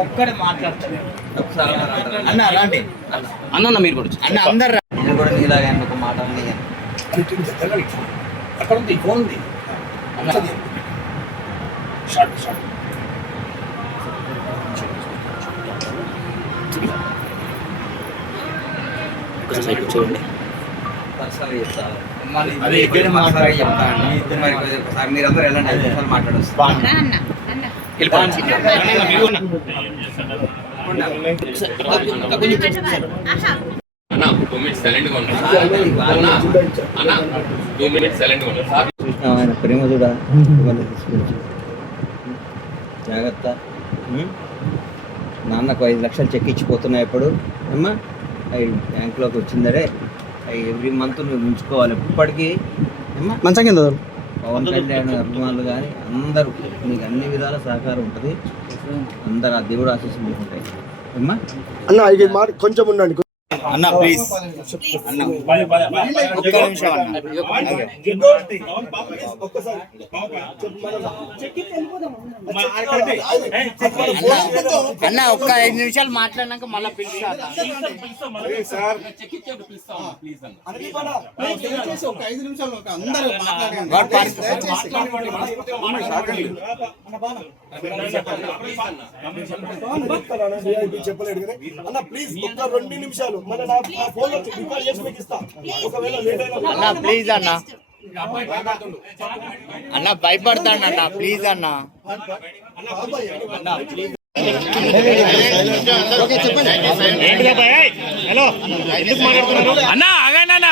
ఒక్కడే మాట్లాడతాను అన్న అలాంటి అన్న మీరు కూడా అన్న అందరు నేను కూడా నీలాగా ఒక మాట అక్కడ ఉంది ఫోన్ ఉంది చూడండి పర్సనల్ చెప్తాను మీరందరూ వెళ్ళండి మాట్లాడొస్తారు ఆయన ప్రేమ కూడా జాగ్రత్త. నాన్నకు 5 లక్షలు చెక్ ఇచ్చిపోతున్నాయి ఇప్పుడు అమ్మా. అవి బ్యాంకులోకి వచ్చిందరే అవి ఎవ్రీ మంత్ నువ్వు ఉంచుకోవాలి. ఇప్పటికీ మంచం కింద పవన్ కళ్యాణ్ అభిమానులు కానీ అందరూ నీకు అన్ని విధాల సహకారం ఉంటుంది. అందరు ఆ దేవుడు ఆశీస్సులు ఉంటాయి అమ్మా. అన్న ఇది మాట కొంచెం ఉండండి అన్న ప్లీజ్ అన్న ఒక్క నిమిషం అన్న ఒక్క 5 నిమిషాలు మాట్లాడినాక మళ్ళీ పిలుస్తాను. చెప్పలేడు కదా అన్న ప్లీజ్ ఒక్క 2 నిమిషాలు మన నా ఫోన్ వచ్చి రికార్డ్ చేసి మీకు ఇస్తా. ఒకవేళ లేట్ అయినా అన్న ప్లీజ్ అన్న అన్న భయపడతాడు అన్న ప్లీజ్ అన్న అన్న ప్లీజ్ అన్న ఆగండి అన్న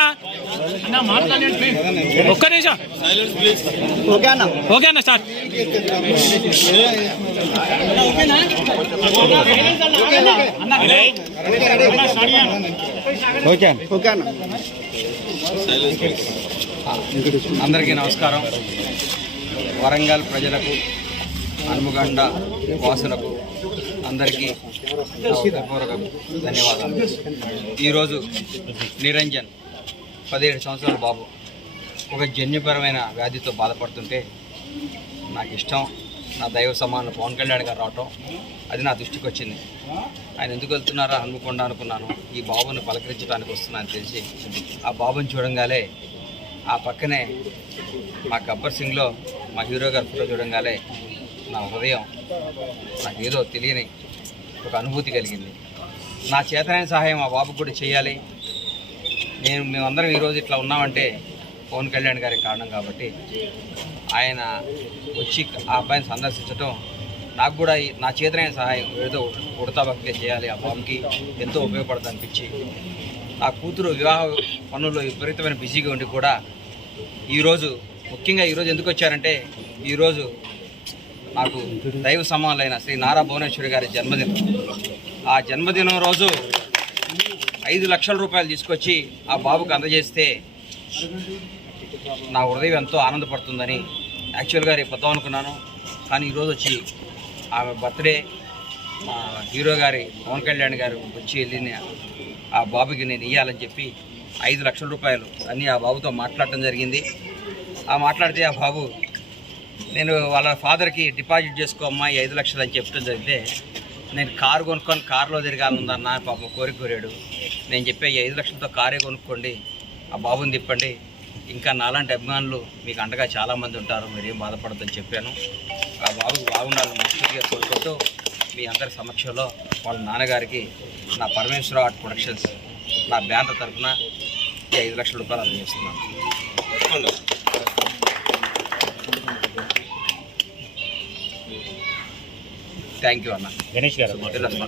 అన్న మాట్లాడండి ఒక్క నిమిషం ఓకే అన్న స్టార్ట్ అందరికీ నమస్కారం. వరంగల్ ప్రజలకు, హనుమకొండ వాసులకు అందరికీ హృదయపూర్వక ధన్యవాదాలు. ఈరోజు నిరంజన్ 17 సంవత్సరాల బాబు ఒక జన్యుపరమైన వ్యాధితో బాధపడుతుంటే నాకు ఇష్టం, నా దైవ సమానులు పవన్ కళ్యాణ్ గారు రావటం అది నా దృష్టికి వచ్చింది. ఆయన ఎందుకు వెళ్తున్నారా హనుమకొండ అనుకున్నాను. ఈ బాబుని పలకరించడానికి వస్తున్నాను తెలిసి ఆ బాబుని చూడంగానే ఆ పక్కనే మా గబ్బర్ సింగ్లో మా హీరో గారి ఫోటో చూడంగానే నా హృదయం నాకు ఏదో తెలియని ఒక అనుభూతి కలిగింది. నా చేతనైన సహాయం ఆ బాబుకు కూడా చేయాలి. మేమందరం ఈరోజు ఇట్లా ఉన్నామంటే పవన్ కళ్యాణ్ గారికి కారణం కాబట్టి ఆయన వచ్చి ఆ అబ్బాయిని సందర్శించడం నాకు కూడా నా చేతనైన సహాయం ఏదో ఉడతా భక్తిగా చేయాలి. ఆ బాబుకి ఎంతో ఉపయోగపడుతుంది అనిపించి నా కూతురు వివాహ పనుల్లో విపరీతమైన బిజీగా ఉండి కూడా ఈరోజు ముఖ్యంగా ఈరోజు ఎందుకు వచ్చారంటే ఈరోజు నాకు దైవ సమానులైన శ్రీ నారా భువనేశ్వరి గారి జన్మదినం. ఆ జన్మదినం రోజు 5 లక్షల రూపాయలు తీసుకొచ్చి ఆ బాబుకు అందజేస్తే నా హృదయం ఎంతో ఆనందపడుతుందని యాక్చువల్గా రేపు వద్దాం అనుకున్నాను. కానీ ఈరోజు వచ్చి ఆమె బర్త్డే మా హీరో గారి పవన్ కళ్యాణ్ గారు వచ్చి వెళ్ళిన ఆ బాబుకి నేను ఇవ్వాలని చెప్పి 5 లక్షల రూపాయలు అన్నీ ఆ బాబుతో మాట్లాడటం జరిగింది. ఆ మాట్లాడితే ఆ బాబు నేను వాళ్ళ ఫాదర్కి డిపాజిట్ చేసుకోమ్మా ఈ 5 లక్షలు అని చెప్పడం జరిగితే నేను కారు కొనుక్కొని కారులో తిరగాలనుందన్న పాపం కోరాడు. నేను చెప్పే ఈ 5 లక్షలతో కారే కొనుక్కోండి, ఆ బాబుని తిప్పండి, ఇంకా నాలాంటి అభిమానులు మీకు అండగా చాలామంది ఉంటారు, మీరేం బాధపడద్దని చెప్పాను. ఆ బాబుకు బాగుండాలని మనస్ఫూర్తిగా కోరుకుంటూ మీ అందరి సమక్షంలో వాళ్ళ నాన్నగారికి నా పరమేశ్వర ఆర్ట్ ప్రొడక్షన్స్ నా బ్యానర్ తరఫున 5 లక్షల రూపాయలు అందజేస్తున్నాను. థ్యాంక్ యూ అన్న. గణేష్ గారు